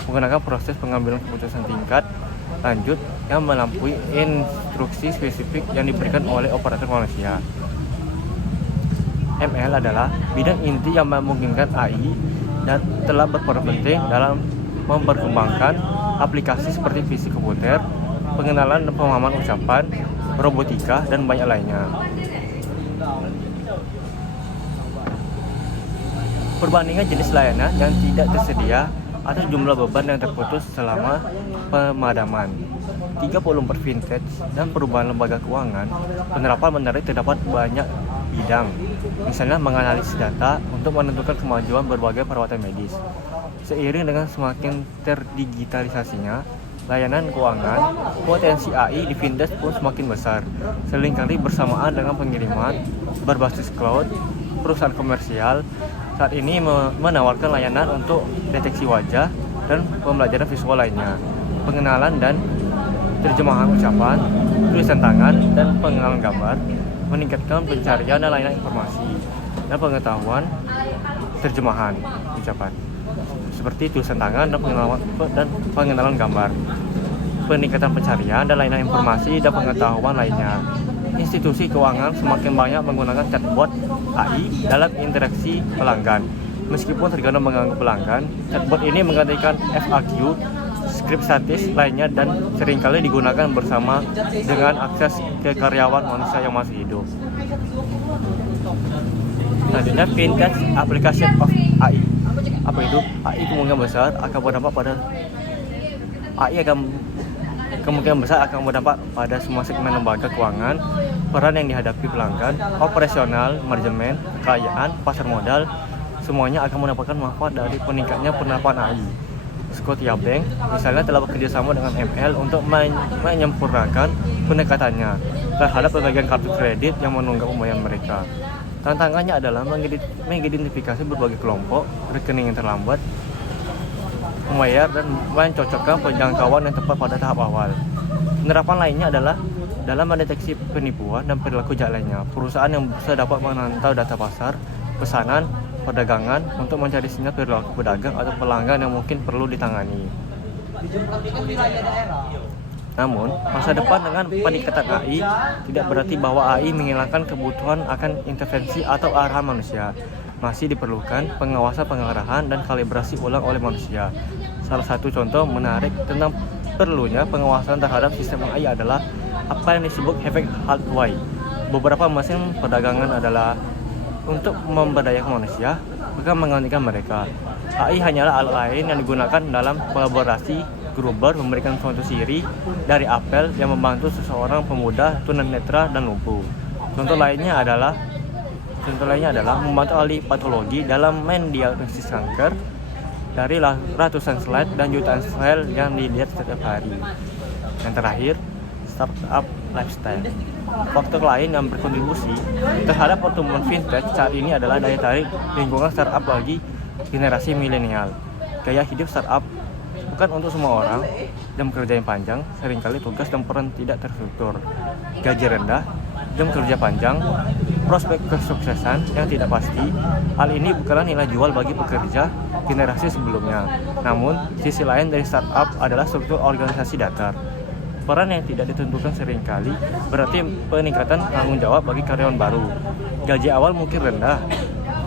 menggunakan proses pengambilan keputusan tingkat lanjut yang melampaui instruksi spesifik yang diberikan oleh operator manusia. ML adalah bidang inti yang memungkinkan AI dan telah berperan penting dalam memperkembangkan aplikasi seperti fisik komputer, pengenalan dan pemahaman ucapan, robotika, dan banyak lainnya. Perbandingan jenis layanan yang tidak tersedia atau jumlah beban yang terputus selama pemadaman. 34 vintage dan perubahan lembaga keuangan, penerapan menarik terdapat banyak bidang, misalnya menganalisis data untuk menentukan kemajuan berbagai perawatan medis. Seiring dengan semakin terdigitalisasinya layanan keuangan, potensi AI di vintage pun semakin besar, seringkali bersamaan dengan pengiriman berbasis cloud. Perusahaan komersial saat ini menawarkan layanan untuk deteksi wajah dan pembelajaran visual lainnya, pengenalan dan terjemahan ucapan, tulisan tangan, dan pengenalan gambar, meningkatkan pencarian dan layanan informasi dan pengetahuan terjemahan ucapan seperti tulisan tangan dan pengenalan gambar, peningkatan pencarian dan layanan informasi dan pengetahuan lainnya. Institusi keuangan semakin banyak menggunakan chatbot AI dalam interaksi pelanggan. Meskipun tergantung mengganggu pelanggan, chatbot ini menggantikan FAQ, skrip statis lainnya, dan seringkali digunakan bersama dengan akses ke karyawan manusia yang masih hidup. Selanjutnya, vintage application of AI. Apa itu? AI kemungkinan besar akan berdampak pada pada semua segmen lembaga keuangan, peran yang dihadapi pelanggan, operasional, manajemen, kekayaan, pasar modal, semuanya akan mendapatkan manfaat dari meningkatnya penerapan AI. Scotiabank misalnya telah bekerjasama dengan ML untuk menyempurnakan pendekatannya terhadap pembagian kartu kredit yang menunggak pembayaran mereka. Tantangannya adalah mengidentifikasi berbagai kelompok rekening yang terlambat membayar dan mencocokkan penjangkauan yang tepat pada tahap awal. Penerapan lainnya adalah dalam mendeteksi penipuan dan perilaku jahat lainnya. Perusahaan yang bisa dapat memantau data pasar, pesanan, perdagangan untuk mencari sinyal perilaku pedagang atau pelanggan yang mungkin perlu ditangani. Namun, masa depan dengan peningkatan AI tidak berarti bahwa AI menghilangkan kebutuhan akan intervensi atau arahan manusia. Masih diperlukan pengawasan, pengarahan, dan kalibrasi ulang oleh manusia. Salah satu contoh menarik tentang perlunya pengawasan terhadap sistem AI adalah apa yang disebut efek Hardware. Beberapa mesin perdagangan adalah untuk memberdayakan manusia, bukan menggantikan mereka. AI hanyalah alat lain yang digunakan dalam kolaborasi. Gruber memberikan contoh Siri dari Apple yang membantu seseorang pemuda tunanetra dan lumpuh. Contoh lainnya adalah membantu ahli patologi dalam mendiagnosis kanker dari ratusan slide dan jutaan sel yang dilihat setiap hari. Yang terakhir, startup lifestyle. Faktor lain yang berkontribusi terhadap pertumbuhan fintech saat ini adalah daya tarik lingkungan startup bagi generasi milenial. Gaya hidup startup bukan untuk semua orang, jam kerja yang panjang, seringkali tugas dan peran tidak terstruktur, gaji rendah, jam kerja panjang, prospek kesuksesan yang tidak pasti. Hal ini bukanlah nilai jual bagi pekerja generasi sebelumnya. Namun, sisi lain dari startup adalah struktur organisasi datar. Peran yang tidak ditentukan seringkali berarti peningkatan tanggung jawab bagi karyawan baru. Gaji awal mungkin rendah,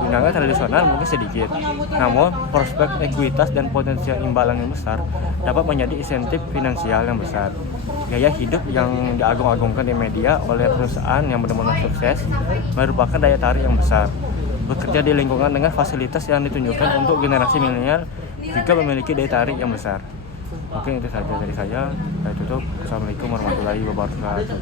tunjangan tradisional mungkin sedikit, namun prospek ekuitas dan potensial imbalan yang besar dapat menjadi insentif finansial yang besar. Gaya hidup yang diagung-agungkan di media oleh perusahaan yang benar-benar sukses merupakan daya tarik yang besar. Bekerja di lingkungan dengan fasilitas yang ditunjukkan untuk generasi milenial juga memiliki daya tarik yang besar. Mungkin itu saja dari saya tutup. Assalamualaikum warahmatullahi wabarakatuh.